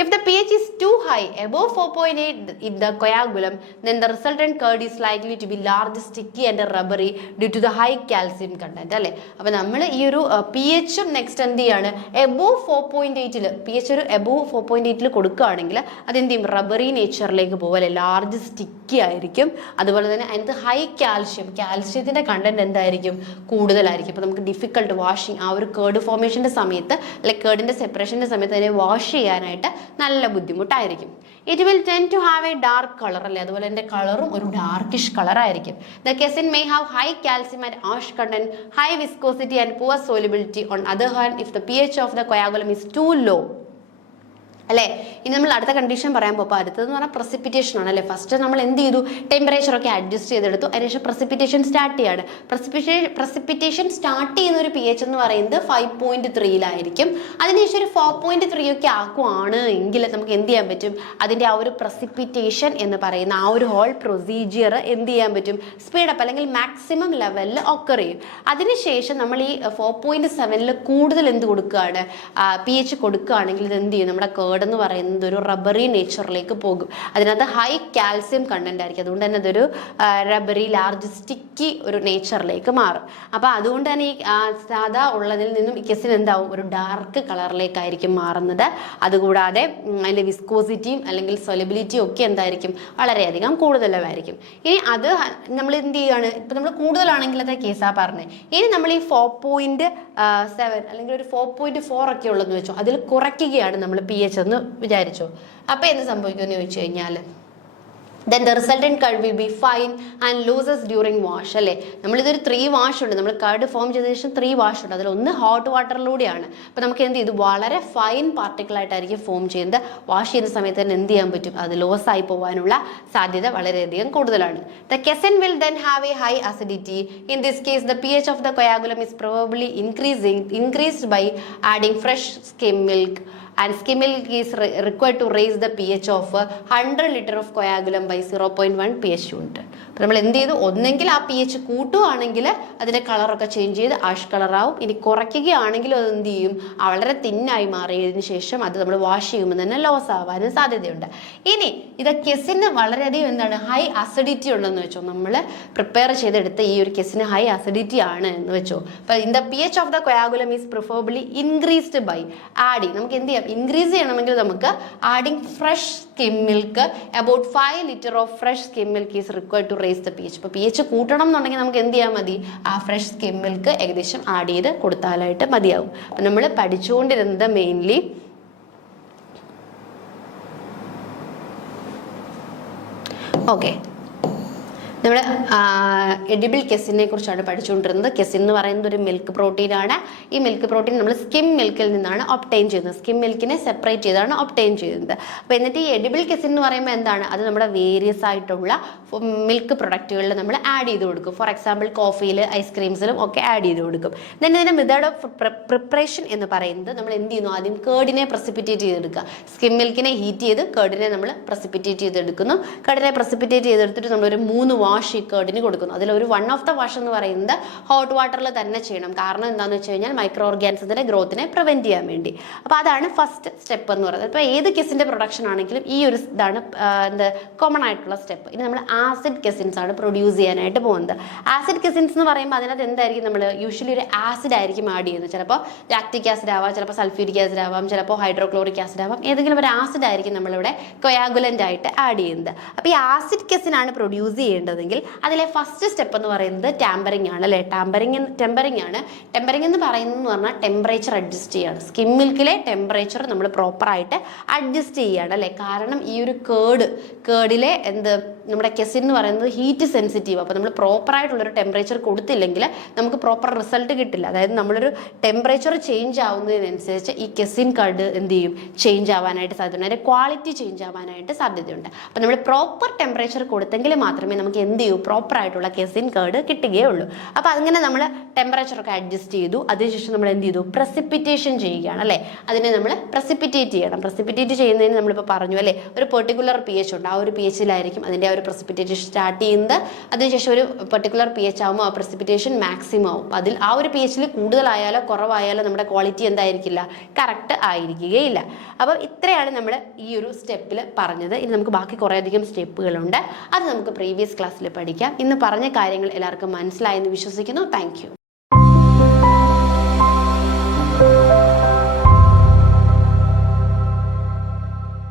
If the pH is too high, above 4.8 in the coagulum, then the resultant curd is likely to be large, sticky and rubbery due to the high calcium content. അല്ലേ? അപ്പോൾ നമ്മൾ ഈ ഒരു pH next എന്ത് ചെയ്യാണ്? Above 4.8 pH ഒരു above 4.8 കൊടുക്കുകയാണെങ്കിൽ അതെന്ത് ചെയ്യും? റബ്ബറി നേച്ചറിലേക്ക് പോകും അല്ലെ? ലാർജ് സ്റ്റിക്കി ആയിരിക്കും. അതുപോലെ തന്നെ അതിനകത്ത് ഹൈ കാൽഷ്യത്തിന്റെ കണ്ടന്റ് എന്തായിരിക്കും? കൂടുതലായിരിക്കും. അപ്പോൾ നമുക്ക് ഡിഫിക്കൽട്ട് വാഷിങ് ആ ഒരു കേർഡ് ഫോർമേഷന്റെ സമയത്ത് അല്ലെ കേർഡിന്റെ സെപ്പറേഷന്റെ സമയത്ത് അതിനെ വാഷ് ചെയ്യാനായിട്ട് നല്ല ബുദ്ധിമുട്ടായിരിക്കും. It will tend to have a dark colour അല്ലേ, അതുപോലെ എൻ്റെ കളറും ഒരു ഡാർക്കിഷ് കളർ ആയിരിക്കും. The casein may have high calcium and ash content, high viscosity and poor solubility. On other hand if the pH of the coagulum is too low അല്ലേ. ഇനി നമ്മൾ അടുത്ത കണ്ടീഷൻ പറയാൻ പോകുമ്പോൾ അടുത്തതെന്ന് പറഞ്ഞാൽ പ്രസിപ്പിറ്റേഷൻ ആണ് അല്ലേ. ഫസ്റ്റ് നമ്മൾ എന്ത് ചെയ്തു, ടെമ്പറേച്ചർ ഒക്കെ അഡ്ജസ്റ്റ് ചെയ്തെടുത്തു, അതിനുശേഷം പ്രസിപ്പിറ്റേഷൻ സ്റ്റാർട്ട് ചെയ്യാണ്. പ്രസിപ്പിറ്റേഷൻ സ്റ്റാർട്ട് ചെയ്യുന്ന ഒരു pH എന്ന് പറയുന്നത് 5.3 അതിനുശേഷം ഒരു 4.3 ഒക്കെ ആക്കുവാണ് എങ്കിൽ നമുക്ക് എന്ത് ചെയ്യാൻ പറ്റും, അതിൻ്റെ ആ ഒരു പ്രസിപ്പിറ്റേഷൻ എന്ന് പറയുന്ന ആ ഒരു ഹോൾ പ്രൊസീജിയർ എന്ത് ചെയ്യാൻ പറ്റും, സ്പീഡപ്പ് അല്ലെങ്കിൽ മാക്സിമം ലെവലിൽ ഒക്കർ ചെയ്യും. അതിനുശേഷം നമ്മൾ ഈ 4.7 കൂടുതൽ എന്ത് കൊടുക്കുകയാണ്, pH കൊടുക്കുകയാണെങ്കിൽ ഇത് എന്ത് ചെയ്യും, നമ്മുടെ എന്ന് പറയുന്നത് ഒരു റബ്ബറി നേച്ചറിലേക്ക് പോകും. അതിനകത്ത് ഹൈ കാൽസ്യം കണ്ടന്റ് ആയിരിക്കും, അതുകൊണ്ട് തന്നെ അതൊരു റബ്ബറി ലാർജ് സ്റ്റിക്കി ഒരു നേച്ചറിലേക്ക് മാറും. അപ്പൊ അതുകൊണ്ട് തന്നെ ഈ സാധാ ഉള്ളതിൽ നിന്നും ഈ കെസിൻ എന്താവും, ഒരു ഡാർക്ക് കളറിലേക്കായിരിക്കും മാറുന്നത്. അതുകൂടാതെ അതിന്റെ വിസ്കോസിറ്റിയും അല്ലെങ്കിൽ സൊലബിലിറ്റിയും ഒക്കെ എന്തായിരിക്കും, വളരെയധികം കൂടുതലായിരിക്കും. ഇനി അത് നമ്മൾ എന്ത് ചെയ്യുകയാണ്, ഇപ്പൊ നമ്മൾ കൂടുതലാണെങ്കിൽ അതെ കേസാ പറഞ്ഞത്. ഇനി നമ്മൾ ഈ 4.7 അല്ലെങ്കിൽ ഒരു 4.4 ഒക്കെ ഉള്ളതെന്ന് വെച്ചോ, അതിൽ കുറയ്ക്കുകയാണ് നമ്മൾ pH എന്ന് വിചാരിച്ചോ. അപ്പൊ എന്ത് സംഭവിക്കുമെന്ന് ചോദിച്ചു കഴിഞ്ഞാൽ then the resultant curd will be fine and loses during wash അല്ലേ. നമ്മളിതൊരു 3 വാഷ് ഉണ്ട്, നമ്മൾ കർഡ് ഫോം ചെയ്ത ശേഷം 3 വാഷ് ഉണ്ട്, അതിൽ ഒന്ന് ഹോട്ട് വാട്ടറിലൂടെയാണ്. അപ്പോൾ നമുക്ക് എന്ത് ചെയ്തു, വളരെ ഫൈൻ പാർട്ടിക്കിൾ ആയിട്ടായിരിക്കും ഫോം ചെയ്യുന്നത്. വാഷ് ചെയ്യുന്ന സമയത്ത് തന്നെ എന്ത് ചെയ്യാൻ പറ്റും, അത് ലോസ് ആയി പോകാനുള്ള സാധ്യത വളരെയധികം കൂടുതലാണ്. The casein will then have a high acidity. In this case the pH of the coagulum is probably increased by adding fresh skim milk, and skim milk is required to raise the pH of 100 liter of coagulum by 0.1 pH unit. അപ്പോൾ നമ്മൾ എന്ത് ചെയ്തു, ഒന്നെങ്കിൽ ആ pH കൂട്ടുകയാണെങ്കിൽ അതിൻ്റെ കളറൊക്കെ change ചെയ്ത് ആഷ് കളറാവും. ഇനി കുറയ്ക്കുകയാണെങ്കിൽ അത് എന്ത് ചെയ്യും, വളരെ തിന്നായി മാറിയതിന് ശേഷം അത് നമ്മൾ വാഷ് ചെയ്യുമ്പോൾ തന്നെ ലോസ് ആവാനും സാധ്യതയുണ്ട്. ഇനി ഇത് കെസിന് വളരെയധികം എന്താണ്, ഹൈ അസിഡിറ്റി ഉണ്ടെന്ന് വെച്ചോ. നമ്മൾ പ്രിപ്പയർ ചെയ്തെടുത്ത ഈ ഒരു കെസിന് ഹൈ അസിഡിറ്റി ആണ് എന്ന് വെച്ചോ. അപ്പോൾ in the pH of the coagulum is preferably increased by adding. നമുക്ക് എന്ത് ചെയ്യാം, ഇൻക്രീസ് ചെയ്യണമെങ്കിൽ നമുക്ക് adding fresh skim milk, about 5 liter of fresh skim milk is required to raise the pH. ഇപ്പോൾ pH കൂട്ടണം എന്നുണ്ടെങ്കിൽ നമുക്ക് എന്ത് ചെയ്യാൻ മതി, ആ ഫ്രഷ് സ്കിം മിൽക്ക് ഏകദേശം ആഡ് ചെയ്ത് കൊടുത്താലായിട്ട് മതിയാവും. അപ്പം നമ്മൾ പഠിച്ചുകൊണ്ടിരുന്നത് മെയിൻലി ഓക്കെ നമ്മൾ എഡിബിൾ കെസിനെ കുറിച്ചാണ് പഠിച്ചുകൊണ്ടിരുന്നത്. കെസിൻ എന്ന് പറയുന്നത് ഒരു മിൽക്ക് പ്രോട്ടീനാണ്. ഈ മിൽക്ക് പ്രോട്ടീൻ നമ്മൾ സ്കിം മിൽക്കിൽ നിന്നാണ് ഒബ്റ്റെയിൻ ചെയ്യുന്നത്. സ്കിം മിൽക്കിനെ സെപ്പറേറ്റ് ചെയ്താണ് ഒബ്റ്റെയിൻ ചെയ്യുന്നത്. അപ്പോൾ എന്നിട്ട് ഈ എഡിബിൾ കെസിൻ എന്ന് പറയുമ്പോൾ എന്താണ്, അത് നമ്മുടെ വേരിയസ് ആയിട്ടുള്ള മിൽക്ക് പ്രൊഡക്റ്റുകളിൽ നമ്മൾ ആഡ് ചെയ്ത് കൊടുക്കും. ഫോർ എക്സാമ്പിൾ കോഫിയിൽ, ഐസ്ക്രീംസിലും ഒക്കെ ആഡ് ചെയ്ത് കൊടുക്കും. ദെൻ ഇതിൻ്റെ മെത്തേഡ് ഓഫ് പ്രിപ്പറേഷൻ എന്ന് പറയുന്നത് നമ്മൾ എന്ത് ചെയ്യുന്നു, ആദ്യം കേർഡിനെ പ്രസിപ്പിറ്റേറ്റ് ചെയ്തെടുക്കുക. സ്കിം മിൽക്കിനെ ഹീറ്റ് ചെയ്ത് കേർഡിനെ നമ്മൾ പ്രസിപ്പിറ്റേറ്റ് ചെയ്തെടുക്കുന്നു. കേർഡിനെ പ്രസിപ്പിറ്റേറ്റ് ചെയ്തെടുത്തിട്ട് നമ്മളൊരു 3 വാഷ് ഈ കേർഡിന് കൊടുക്കുന്നു. അതിലൊരു 1 ഓഫ് ദ വാഷ് എന്ന് പറയുന്നത് ഹോട്ട് വാട്ടറിൽ തന്നെ ചെയ്യണം. കാരണം എന്താണെന്ന് വെച്ച് കഴിഞ്ഞാൽ മൈക്രോ ഓർഗാനിസത്തിന്റെ ഗ്രോത്തിനെ പ്രിവെന്റ് ചെയ്യാൻ വേണ്ടി. അപ്പോൾ അതാണ് ഫസ്റ്റ് സ്റ്റെപ്പ് എന്ന് പറയുന്നത്. ഇപ്പോൾ ഏത് കെസിന്റെ പ്രൊഡക്ഷൻ ആണെങ്കിലും ഈ ഒരു ഇതാണ് കോമൺ ആയിട്ടുള്ള സ്റ്റെപ്പ്. ഇനി നമ്മൾ ആസിഡ് കെസിൻസ് ആണ് പ്രൊഡ്യൂസ് ചെയ്യാനായിട്ട് പോകുന്നത്. ആസിഡ് കെസിൻസ് എന്ന് പറയുമ്പോൾ അതിനകത്ത് എന്തായിരിക്കും, നമ്മൾ യൂഷ്വലി ഒരു ആസിഡ് ആയിരിക്കും ആഡ് ചെയ്യുന്നത്. ചിലപ്പോൾ ലാക്റ്റിക് ആസിഡ് ആവാം, ചിലപ്പോൾ സൾഫ്യൂരിക് ആസിഡ് ആവാം, ചിലപ്പോൾ ഹൈഡ്രോക്ലോറിക് ആസിഡ് ആവാം. ഏതെങ്കിലും ഒരു ആസിഡ് ആയിരിക്കും നമ്മളിവിടെ കൊയാഗുലന്റ് ആയിട്ട് ആഡ് ചെയ്യുന്നത്. അപ്പോൾ ഈ ആസിഡ് കെസിൻ ആണ് പ്രൊഡ്യൂസ് ചെയ്യേണ്ടതെങ്കിൽ അതിലെ ഫസ്റ്റ് സ്റ്റെപ്പ് എന്ന് പറയുന്നത് ടാമ്പറിംഗ് ആണ് അല്ലേ. ടെമ്പറിംഗ് ആണ്. ടെമ്പറിംഗ് എന്ന് പറയുന്നത് പറഞ്ഞാൽ ടെമ്പറേച്ചർ അഡ്ജസ്റ്റ് ചെയ്യാണ്. സ്കിം മിൽക്കിലെ ടെമ്പറേച്ചർ നമ്മൾ പ്രോപ്പറായിട്ട് അഡ്ജസ്റ്റ് ചെയ്യുകയാണ് അല്ലേ. കാരണം ഈ ഒരു കേർഡിലെ നമ്മുടെ കെസിൻ എന്ന് പറയുന്നത് ഹീറ്റ് സെൻസിറ്റീവ്. അപ്പോൾ നമ്മൾ പ്രോപ്പറായിട്ടുള്ളൊരു ടെമ്പറേച്ചർ കൊടുത്തില്ലെങ്കിൽ നമുക്ക് പ്രോപ്പർ റിസൾട്ട് കിട്ടില്ല. അതായത് നമ്മളൊരു ടെമ്പറേച്ചർ ചേഞ്ച് ആവുന്നതിനനുസരിച്ച് ഈ കെസിൻ കർഡ് എന്ത് ചെയ്യും, ചേഞ്ച് ആവാനായിട്ട് സാധ്യതയുണ്ട്. അതിൻ്റെ ക്വാളിറ്റി ചേഞ്ച് ആവാനായിട്ട് സാധ്യതയുണ്ട്. അപ്പോൾ നമ്മൾ പ്രോപ്പർ ടെമ്പറേച്ചർ കൊടുത്തെങ്കിൽ മാത്രമേ നമുക്ക് എന്ത് ചെയ്യൂ, പ്രോപ്പർ ആയിട്ടുള്ള കെസിൻ കർഡ് കിട്ടുകയുള്ളൂ. അപ്പോൾ അങ്ങനെ നമ്മൾ ടെമ്പറേച്ചറൊക്കെ അഡ്ജസ്റ്റ് ചെയ്തു. അതിനുശേഷം നമ്മൾ എന്ത് ചെയ്തു, പ്രസിപ്പിറ്റേഷൻ ചെയ്യുകയാണ് അല്ലേ. അതിനെ നമ്മൾ പ്രസിപ്പിറ്റേറ്റ് ചെയ്യണം. പ്രസിപ്പിറ്റേറ്റ് ചെയ്യുന്നതിന് നമ്മളിപ്പോൾ പറഞ്ഞു അല്ലേ, ഒരു പെർട്ടിക്കുലർ pH ഉണ്ട്. ആ ഒരു pHലായിരിക്കും അതിൻ്റെ ആ ഒരു പ്രസിപ്പിറ്റേഷൻ സ്റ്റാർട്ട് ചെയ്യുന്നത്. അതിനുശേഷം ഒരു പെർട്ടിക്കുലർ pH ആകുമ്പോൾ ആ പ്രസിപ്പിറ്റേഷൻ മാക്സിമം ആവും. അതിൽ ആ ഒരു pHൽ കൂടുതലായാലോ കുറവായാലോ നമ്മുടെ ക്വാളിറ്റി എന്തായിരിക്കില്ല, കറക്റ്റ് ആയിരിക്കുകയില്ല. അപ്പോൾ ഇത്രയാണ് നമ്മൾ ഈ ഒരു സ്റ്റെപ്പിൽ പറഞ്ഞത്. ഇനി നമുക്ക് ബാക്കി കുറേയധികം സ്റ്റെപ്പുകളുണ്ട്. അത് നമുക്ക് പ്രീവിയസ് ക്ലാസ്സിൽ പഠിക്കാം. ഇന്ന് പറഞ്ഞ കാര്യങ്ങൾ എല്ലാവർക്കും മനസ്സിലായെന്ന് വിശ്വസിക്കുന്നു. Thank you.